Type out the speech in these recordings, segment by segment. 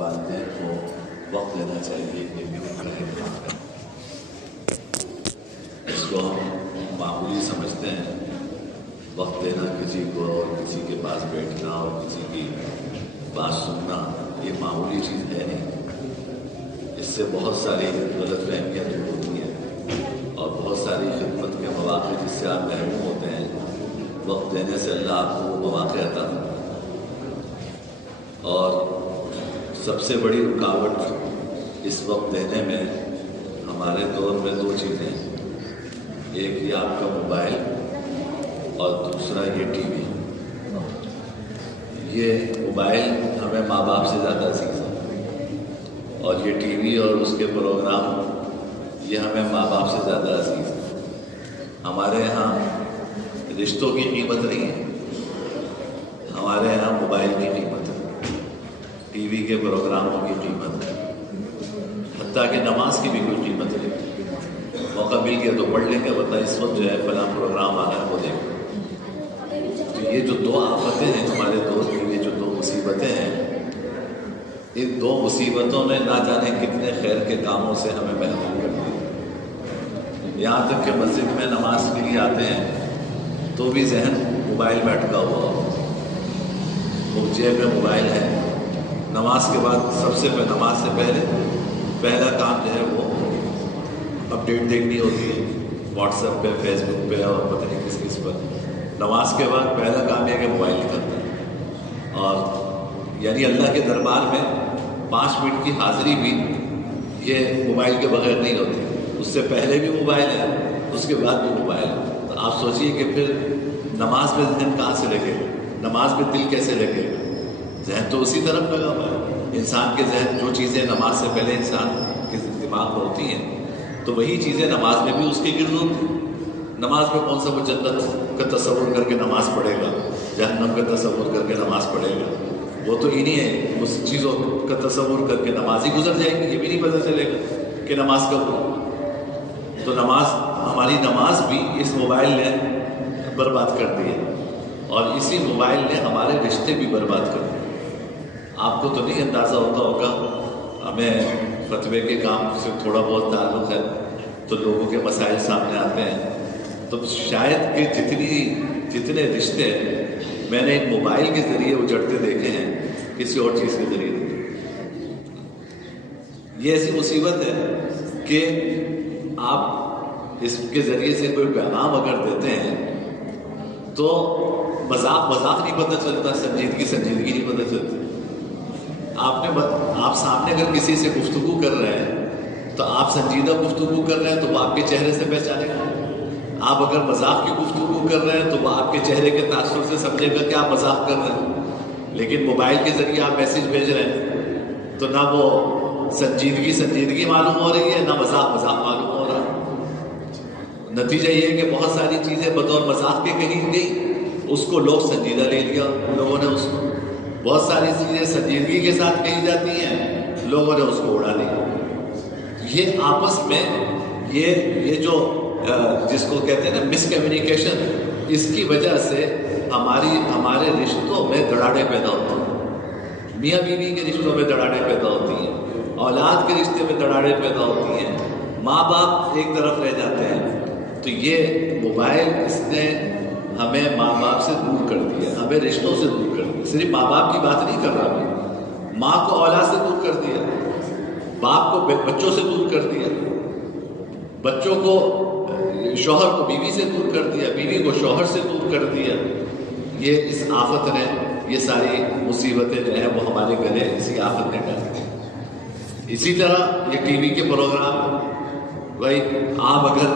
والدین کو وقت دینا چاہیے کہ ان کا اس کو ہم معمولی سمجھتے ہیں. وقت دینا کسی کو اور کسی کے پاس بیٹھنا اور کسی کی بات سننا یہ معمولی چیز ہے نہیں. اس سے بہت ساری غلط فہمیاں دور ہوتی ہیں اور بہت ساری خدمت کے مواقع جس سے آپ محروم ہوتے ہیں. وقت دینے سے اللہ آپ کو وہ مواقع عطا کرتا ہے. اور سب سے بڑی رکاوٹ اس وقت دینے میں ہمارے دور میں دو چیزیں ہیں. ایک یہ آپ کا موبائل اور دوسرا یہ ٹی وی. یہ موبائل ہمیں ماں باپ سے زیادہ عزیز ہے اور یہ ٹی وی اور اس کے پروگرام یہ ہمیں ماں باپ سے زیادہ عزیز ہے. ہمارے یہاں رشتوں کی قیمت نہیں ہے, ہمارے یہاں موبائل کی قیمت ہے, ٹی وی کے پروگراموں کی قیمت ہے, حتیٰ کہ نماز کی بھی کوئی قیمت نہیں. موقع مل گیا تو پڑھ لیں گے, بتا اس وقت جو ہے فلاں پروگرام آ رہا ہے وہ دیکھیں. تو یہ جو دو آفتیں ہیں ہمارے دور کی, یہ جو دو مصیبتیں ہیں, ان دو مصیبتوں نے نہ جانے کتنے خیر کے کاموں سے ہمیں محروم کر دیا. یہاں تک کہ مسجد میں نماز کے لیے آتے ہیں تو بھی ذہن موبائل میں اٹکا ہوا ہو, وہ جیب میں موبائل ہے. نماز کے بعد سب سے نماز سے پہلا کام جو ہے وہ اپڈیٹ دیکھنی ہوتی ہے واٹس ایپ پہ, فیس بک پہ اور پتہ نہیں کس پر. نماز کے بعد پہلا کام یہ کہ موبائل نکالنا ہے. اور یعنی اللہ کے دربار میں 5 منٹ کی حاضری بھی یہ موبائل کے بغیر نہیں ہوتی. اس سے پہلے بھی موبائل ہے, اس کے بعد بھی موبائل ہے. تو آپ سوچئے کہ پھر نماز میں ذہن کہاں سے لگے گا, نماز میں دل کیسے لگے گا. ذہن تو اسی طرف لگا ہوا ہے. انسان کے ذہن جو چیزیں نماز سے پہلے انسان کے دماغ میں ہوتی ہیں تو وہی چیزیں نماز میں بھی اس کے گرد ہوتی ہیں. نماز میں کون سا وہ جنت کا تصور کر کے نماز پڑھے گا, جہنم کا تصور کر کے نماز پڑھے گا. وہ تو انہیں ہے, اس چیزوں کا تصور کر کے نماز ہی گزر جائے گی. یہ بھی نہیں پتہ چلے گا کہ نماز کب ہو. تو ہماری نماز بھی اس موبائل نے برباد کر دی ہے اور اسی موبائل نے ہمارے رشتے بھی برباد کر دیے. آپ کو تو نہیں اندازہ ہوتا ہوگا, ہمیں فتوے کے کام سے تھوڑا بہت تعلق ہے تو لوگوں کے مسائل سامنے آتے ہیں. تو شاید کہ جتنے رشتے میں نے ایک موبائل کے ذریعے اجڑتے دیکھے ہیں کسی اور چیز کے ذریعے نہیں. یہ ایسی مصیبت ہے کہ آپ اس کے ذریعے سے کوئی پیغام اگر دیتے ہیں تو مذاق نہیں پتہ چلتا, سنجیدگی نہیں پتہ چلتی. آپ سامنے اگر کسی سے گفتگو کر رہے ہیں تو آپ سنجیدہ گفتگو کر رہے ہیں تو وہ آپ کے چہرے سے پہچانے گا. آپ اگر مذاق کی گفتگو کر رہے ہیں تو وہ آپ کے چہرے کے تاثر سے سمجھے گا کہ آپ مذاق کر رہے ہیں. لیکن موبائل کے ذریعے آپ میسیج بھیج رہے ہیں تو نہ وہ سنجیدگی معلوم ہو رہی ہے, نہ مذاق معلوم ہو رہا ہے. نتیجہ یہ ہے کہ بہت ساری چیزیں بطور مذاق کے کہی گئی, اس کو لوگ سنجیدہ لے لیا لوگوں نے. اس کو بہت ساری چیزیں سنجیدگی کے ساتھ کہی جاتی ہیں, لوگوں نے اس کو اڑا لیا. یہ آپس میں یہ جو جس کو کہتے ہیں نا مس کمیونیکیشن, اس کی وجہ سے ہمارے رشتوں میں دراڑیں پیدا ہوتی ہیں. میاں بیوی کے رشتوں میں دراڑیں پیدا ہوتی ہیں, اولاد کے رشتے میں دراڑیں پیدا ہوتی ہیں, ماں باپ ایک طرف رہ جاتے ہیں. تو یہ موبائل اس نے ہمیں ماں باپ سے دور کر دیا, ہمیں رشتوں سے دور کر دیا. صرف ماں باپ کی بات نہیں کر رہا میں, ماں کو اولاد سے دور کر دیا, باپ کو بچوں سے دور کر دیا, بچوں کو شوہر کو بیوی سے دور کر دیا, بیوی کو شوہر سے دور کر دیا. یہ اس آفت نے, یہ ساری مصیبتیں جو ہیں وہ ہمارے گلے اسی آفت نے ڈال دی. اسی طرح یہ ٹی وی کے پروگرام, بھائی آپ اگر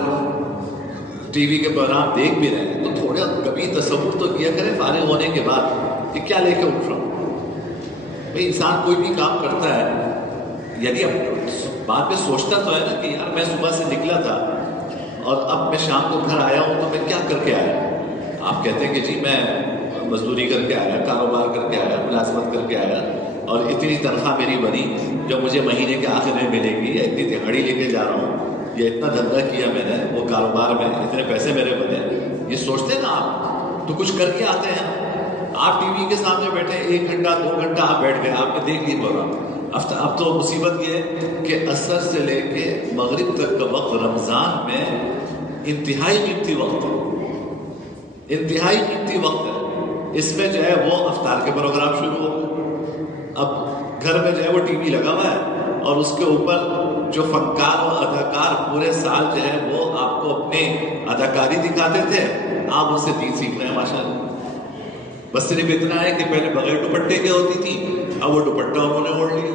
ٹی وی کے پروگرام دیکھ بھی رہے ہیں تو تھوڑا کبھی تصور تو کیا کریں فارغ ہونے کے بعد کہ کیا لے کے اٹھ رہا ہوں. بھائی انسان کوئی بھی کام کرتا ہے یعنی بعد میں سوچتا تو ہے نا کہ یار میں صبح سے نکلا تھا اور اب میں شام کو گھر آیا ہوں تو میں کیا کر کے آیا. آپ کہتے ہیں کہ جی میں مزدوری کر کے آیا, کاروبار کر کے آیا, ملازمت کر کے آیا اور اتنی تنخواہ میری بنی جو مجھے مہینے کے آخر میں ملے گی, یا اتنی دہاڑی لے کے جا رہا ہوں, یا اتنا دھندا کیا میں نے وہ کاروبار میں, اتنے پیسے میرے بنے. یہ سوچتے نا آپ تو کچھ کر کے آتے ہیں. آپ ٹی وی کے سامنے بیٹھے 1 گھنٹہ 2 گھنٹہ آپ بیٹھ گئے, آپ نے دیکھ لی پروگرام, اب تو مصیبت یہ ہے کہ عصر سے لے کے مغرب تک کا وقت رمضان میں انتہائی قیمتی وقت ہے، انتہائی قیمتی وقت ہے۔ اس میں جو ہے وہ افطار کے پروگرام شروع ہو گئے، اب گھر میں جو ہے وہ ٹی وی لگا ہوا ہے اور اس کے اوپر جو فنکار اور اداکار پورے سال جو ہے وہ آپ کو اپنی اداکاری دکھاتے تھے، آپ ان سے دین سیکھ رہے ہیں ماشاءاللہ۔ بس صرف اتنا ہے کہ پہلے بغیر دوپٹے کے ہوتی تھی، اب وہ دوپٹہ انہوں نے اوڑھ لیا،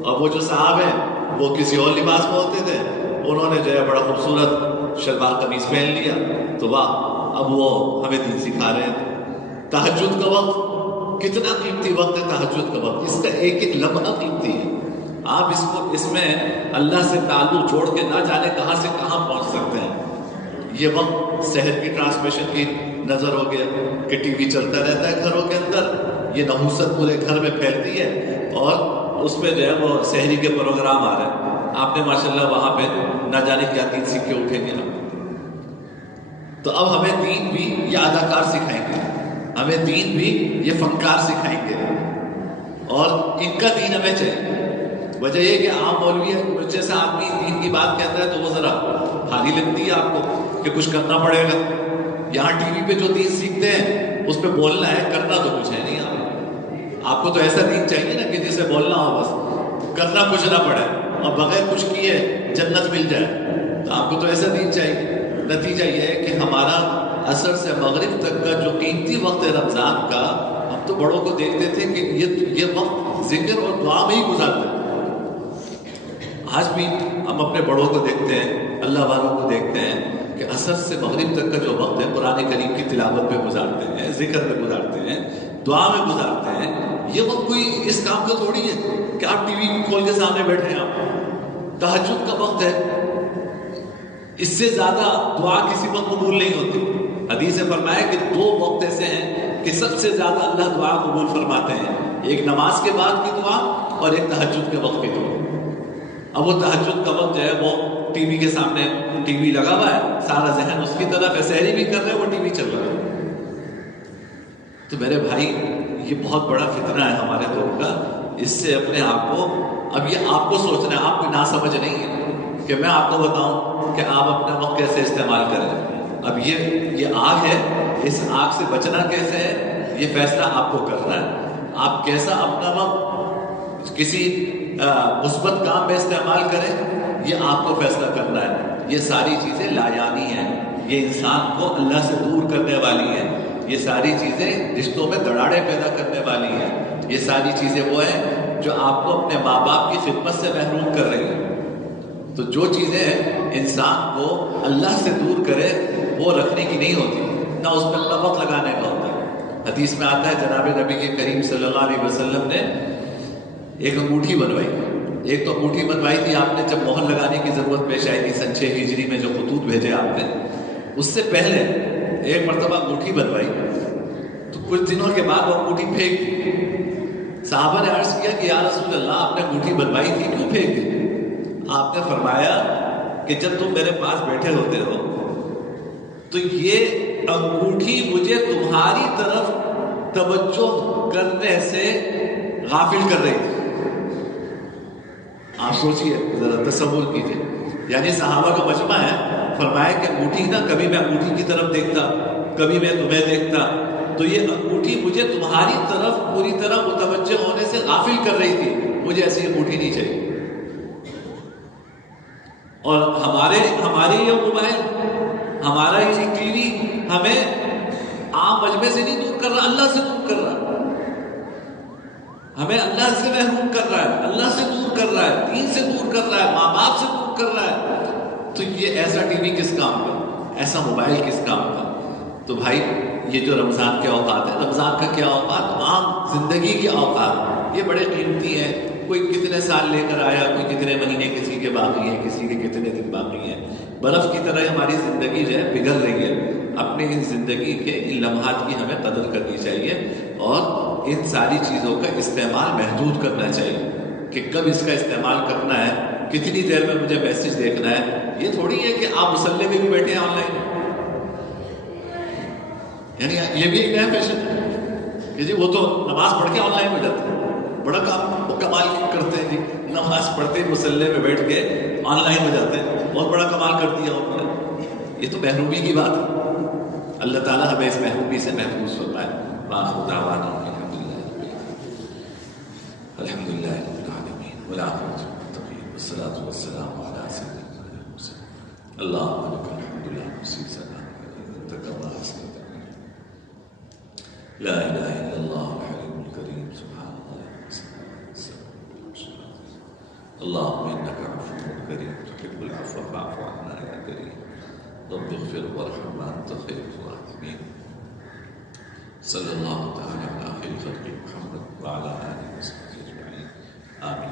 اور وہ جو صاحب ہیں وہ کسی اور لباس میں ہوتے تھے، انہوں نے جو ہے بڑا خوبصورت شلوار قمیص پہن لیا، تو واہ اب وہ ہمیں دین سکھا رہے ہیں۔ تہجد کا وقت کتنا قیمتی وقت ہے، تہجد کا وقت، اس کا ایک ایک لمحہ قیمتی ہے۔ آپ اس میں اللہ سے تعلق جوڑ کے نہ جانے کہاں سے کہاں پہنچ سکتے ہیں۔ یہ وقت صحت کی ٹرانسمیشن کی نظر ہو گیا کہ ٹی وی چلتا رہتا ہے گھروں کے اندر، یہ نحوست پورے گھر میں پھیلتی ہے، اور اس میں جو ہے وہ سحری کے پروگرام آ رہے ہیں، آپ نے ماشاءاللہ وہاں پہ نہ جانے کیا دین سیکھ کے اٹھیں گے آپ۔ تو اب ہمیں دین بھی یہ اداکار سکھائیں گے، ہمیں دین بھی یہ فنکار سکھائیں گے، اور ان کا دین ہمیں چاہیے۔ وجہ یہ کہ عام مولوی ہے، جیسے آدمی دین کی بات کہتا ہے تو وہ ذرا بھاری لگتی ہے آپ کو کہ کچھ کرنا پڑے گا۔ یہاں ٹی وی پہ جو دین سیکھتے ہیں اس پہ بولنا ہے، کرنا تو کچھ ہے نہیں۔ آپ کو تو ایسا دین چاہیے نا کہ جسے بولنا ہو بس، کرنا کچھ نہ پڑے، اور بغیر کچھ کیے جنت مل جائے، تو آپ کو تو ایسا دین چاہیے۔ نتیجہ یہ ہے کہ ہمارا عصر سے مغرب تک کا جو قیمتی وقت ہے رمضان کا، ہم تو بڑوں کو دیکھتے تھے کہ یہ وقت ذکر اور دعا میں ہی گزارتے ہیں۔ آج بھی ہم اپنے بڑوں کو دیکھتے ہیں، اللہ والوں کو دیکھتے ہیں کہ عصر سے مغرب تک کا جو وقت ہے قرآن کریم کی تلاوت پہ گزارتے ہیں، ذکر پہ گزارتے ہیں، دعا میں گزارتے ہیں۔ یہ وقت کوئی اس کام کا تھوڑی ہے کہ آپ ٹی وی کھول کے سامنے بیٹھے ہیں۔ آپ تہجد کا وقت ہے، اس سے زیادہ دعا کسی وقت قبول نہیں ہوتی۔ حدیث سے فرمایا کہ 2 وقت ایسے ہیں کہ سب سے زیادہ اللہ دعا قبول فرماتے ہیں، ایک نماز کے بعد کی دعا اور ایک تہجد کے وقت کی دعا۔ اب وہ تہجد کا وقت جو ہے وہ ٹی وی کے سامنے، ٹی وی لگا ہوا ہے، سارا ذہن اس کی طرف ہے، سحری بھی کر رہے ہیں، وہ ٹی وی چل رہا ہے۔ تو میرے بھائی یہ بہت بڑا فتنہ ہے ہمارے دور کا، اس سے اپنے آپ کو، اب یہ آپ کو سوچنا ہے، آپ کو نہ سمجھ نہیں ہے کہ میں آپ کو بتاؤں کہ آپ اپنا وقت کیسے استعمال کریں۔ اب یہ آگ ہے، اس آگ سے بچنا کیسے ہے، یہ فیصلہ آپ کو کرنا ہے۔ آپ کیسا اپنا وقت کسی مثبت کام میں استعمال کریں، یہ آپ کو فیصلہ کرنا ہے۔ یہ ساری چیزیں لایانی ہیں، یہ انسان کو اللہ سے دور کرنے والی ہیں، یہ ساری چیزیں رشتوں میں دراڑیں پیدا کرنے والی ہیں، یہ ساری چیزیں وہ ہیں جو آپ کو اپنے ماں باپ کی خدمت سے محروم کر رہی ہیں۔ تو جو چیزیں انسان کو اللہ سے دور کرے وہ رکھنے کی نہیں ہوتی، نہ اس پہ اللہ وقت لگانے کا ہوتا ہے۔ حدیث میں آتا ہے جناب نبی کے کریم صلی اللہ علیہ وسلم نے ایک انگوٹھی بنوائی، ایک تو انگوٹھی بنوائی تھی آپ نے جب مہر لگانے کی ضرورت پیش آئی تھی، سن 6 ہجری میں جو خطوط بھیجے آپ نے، اس سے پہلے ایک مرتبہ انگوٹھی بنوائی، تو کچھ دنوں کے بعد وہ انگوٹھی پھینک دی۔ صحابہ نے عرض کیا کہ یا رسول اللہ آپ نے انگوٹھی بنوائی تھی کیوں پھینک دی؟ آپ نے فرمایا کہ جب تم میرے پاس بیٹھے ہوتے ہو تو یہ انگوٹھی مجھے تمہاری طرف توجہ کرنے سے غافل کر رہی تھی۔ آپ سوچئے، ذرا تصور کیجئے، یعنی صحابہ کا مجمع ہے، فرمایا کہ انگوٹھی نا، کبھی میں انگوٹھی کی طرف دیکھتا، کبھی میں تمہیں دیکھتا، تو یہ انگوٹھی مجھے تمہاری طرف پوری طرح متوجہ ہونے سے غافل کر رہی تھی، مجھے ایسی انگوٹھی نہیں چاہیے۔ اور ہمارے یہ موبائل، ہمارا یہ ٹی وی ہمیں عام مجمع سے نہیں دور کر رہا، اللہ سے دور کر رہا ہے، ہمیں اللہ سے محروم کر رہا ہے، اللہ سے دور کر رہا ہے، دین سے دور کر رہا ہے، ماں باپ سے دور کر رہا ہے۔ تو یہ ایسا ٹی وی کس کام کا، ایسا موبائل کس کام کا؟ تو بھائی یہ جو رمضان کے اوقات ہیں، رمضان کا کیا اوقات، عام زندگی کے اوقات، یہ بڑے قیمتی ہیں۔ کوئی کتنے سال لے کر آیا، کوئی کتنے مہینے کسی کے باقی ہیں، کسی کے کتنے دن باقی ہیں۔ برف کی طرح ہماری زندگی جو ہے پگھل رہی ہے۔ اپنی ان زندگی کے ان لمحات کی ہمیں قدر کرنی چاہیے اور ان ساری چیزوں کا استعمال محدود کرنا چاہیے کہ کب اس کا استعمال کرنا ہے، کتنی دیر میں مجھے میسج دیکھنا ہے۔ یہ تھوڑی ہے کہ آپ مصلے میں بھی بیٹھے ہیں آن لائن، یعنی یہ بھی ایک نیا فیشن ہے کہ جی وہ تو نماز پڑھ کے آن لائن ہو جاتا ہے، بڑا کام کمال کرتے ہیں جی، نماز پڑھتے مصلی پہ بیٹھ کے آن لائن ہو جاتے ہیں، بہت بڑا کمال کر دیا انہوں نے. یہ تو محرومی کی بات ہے. اللہ تعالیٰ ہمیں اس محرومی سے محفوظ فرمائے. وآخر دعوانا الحمدللہ رب العالمین والعاقبۃ للمتقین والصلاة والسلام علی سیدنا المرسلین. اللہم لک الحمد لا نحصی ثناء انت کما اثنیت علی نفسک. لا الہ الا اللہ الحلیم الکریم سبحان اللہ. اللہم انک عفو کریم تحب العفو فاعف عنا یا کریم. رب اغفر وارحم وانت خیر الراحمین. صلی اللہ تعالی علی خیر خلق محمد وعلی آلہ وصحبہ اجمعین. آمین.